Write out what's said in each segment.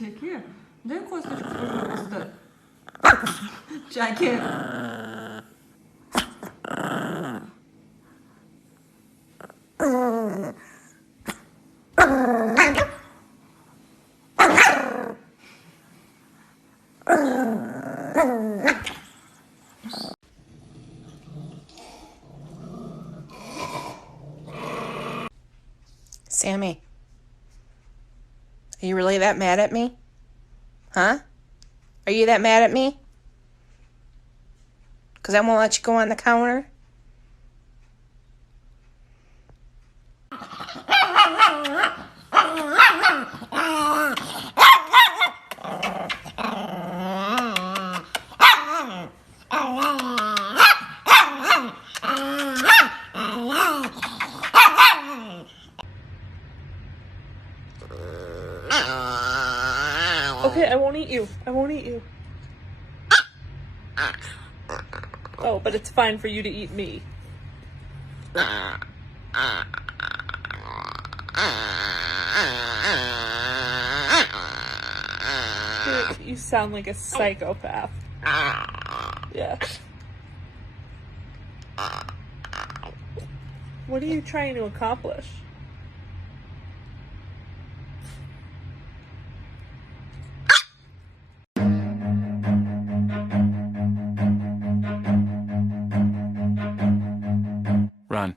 Jackie, дай косточку, пожалуйста. Jackie. Sammy, are you really that mad at me? Huh? Are you that mad at me? Because I won't let you go on the counter? Okay, I won't eat you. I won't eat you. Oh, but it's fine for you to eat me. You sound like a psychopath. Yeah. What are you trying to accomplish? Run.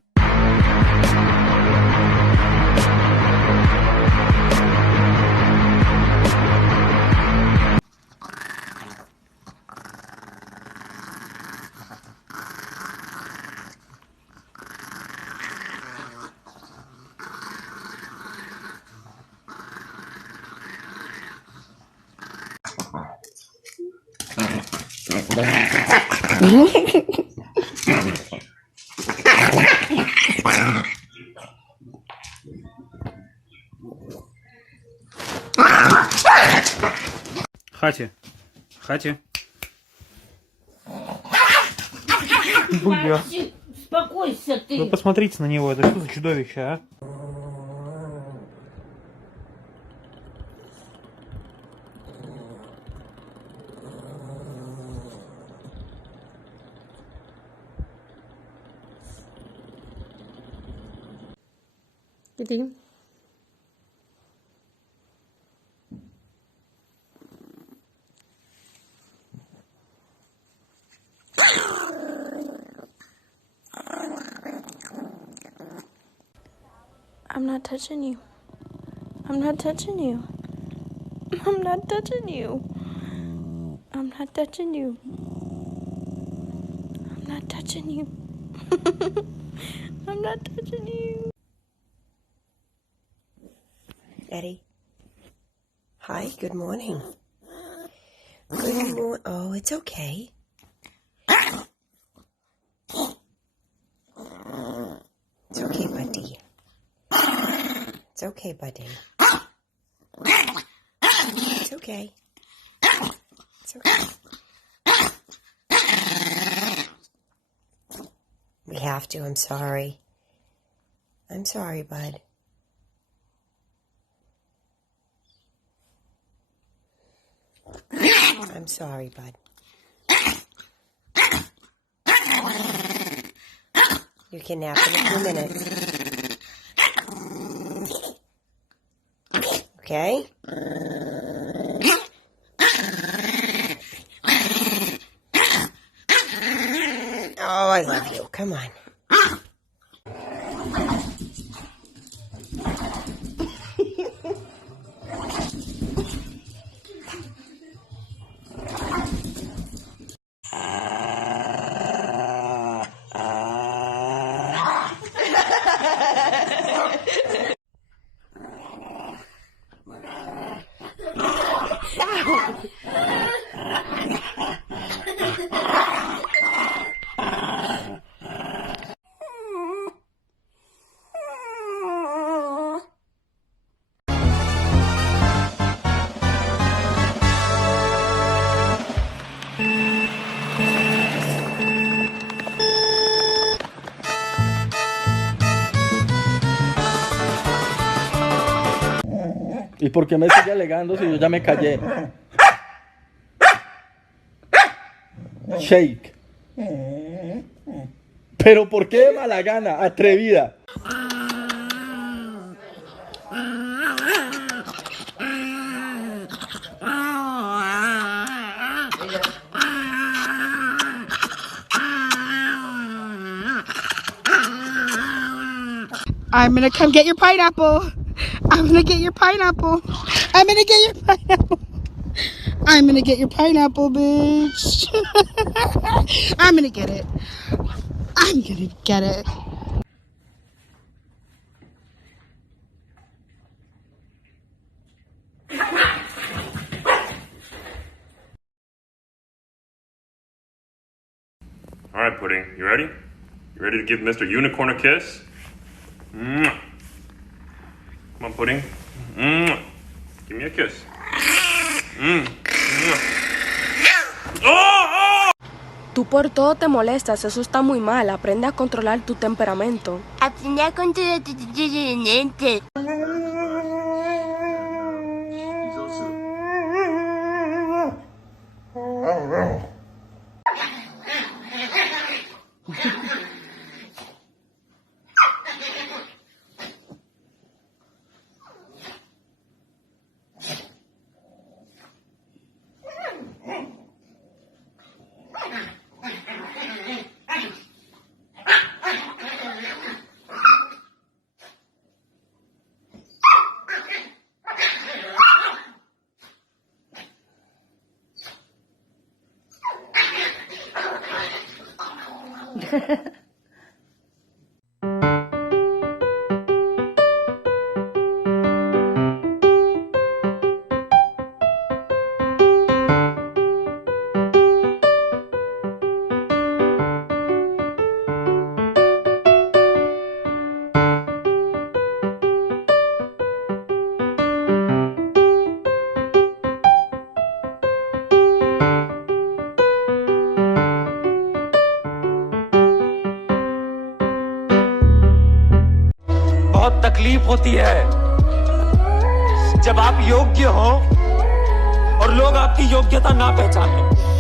Хати. Хати. Бля. Успокойся ты. Вы посмотрите на него, это что за чудовище, а? Иди. I'm not touching you. I'm not touching you. I'm not touching you. I'm not touching you. I'm not touching you. I'm not touching you. Eddie. Hi, good morning. Good morning. Oh, it's okay. It's okay, buddy. It's okay, buddy. It's okay. It's okay. We have to. I'm sorry. I'm sorry, bud. I'm sorry, bud. You can nap in a few minutes. Okay? Oh, I love you. Come on. ¿Y por qué me sigue alegando si yo ya me callé? Shake. ¿Pero por qué de mala gana? Atrevida. I'm gonna come get your pineapple. I'm gonna get your pineapple. I'm gonna get your pineapple. I'm gonna get your pineapple, bitch. I'm gonna get it. I'm gonna get it. All right, Pudding, you ready? You ready to give Mr. Unicorn a kiss? Mwah. Come on, Pudding. Mwah. Give me a kiss. Mwah. Oh, oh! Tú por todo te molestas, eso está muy mal. Aprende a controlar tu temperamento. Aprende a controlar tu temperamento. बहुत तकलीफ होती है जब आप योग्य हो और लोग आपकी योग्यता ना पहचाने।